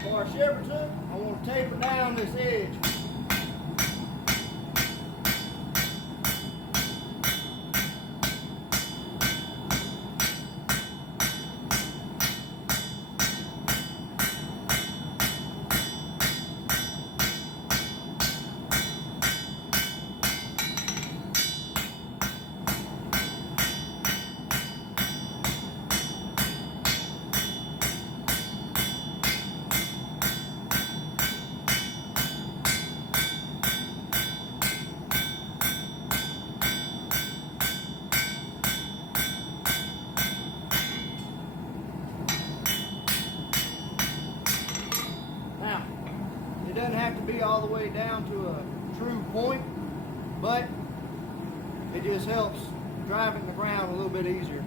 For our shepherd's hook, I want to taper down this edge. It doesn't have to be all the way down to a true point, but it just helps driving the ground a little bit easier.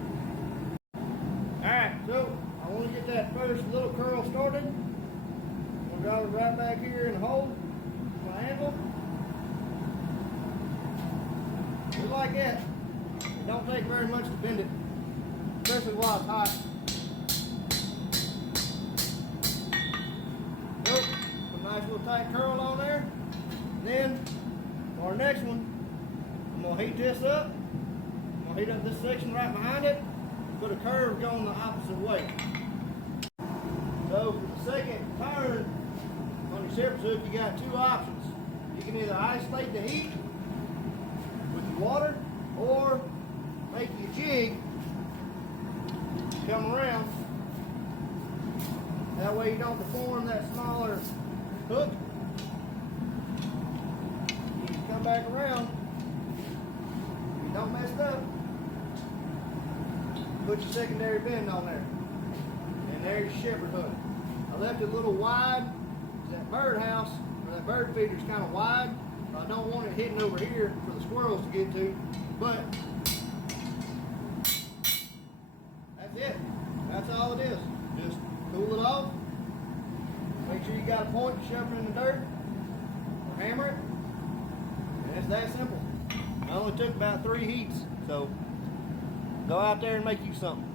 Alright, so I want to get that first little curl started. I'm going to drop it right back here in the hole, my handle. Just like that. It don't take very much to bend it, especially while it's hot. Nice little tight curl on there. Then for our next one, I'm gonna heat this up. I'm gonna heat up this section right behind it. Put a curve going the opposite way. So for the second turn on your shepherd's hook, you got two options. You can either isolate the heat with the water, or make your jig come around. That way you don't deform that smaller hook. You can come back around. If you don't mess it up, put your secondary bend on there. And there's your shepherd hook. I left it a little wide. That birdhouse, or that bird feeder is kind of wide. I don't want it hitting over here for the squirrels to get to. But that's it. That's all it is. Just cool it off. Make sure you got a point to shove it in the dirt, or hammer it, and it's that simple. It only took about 3 heats, so go out there and make you something.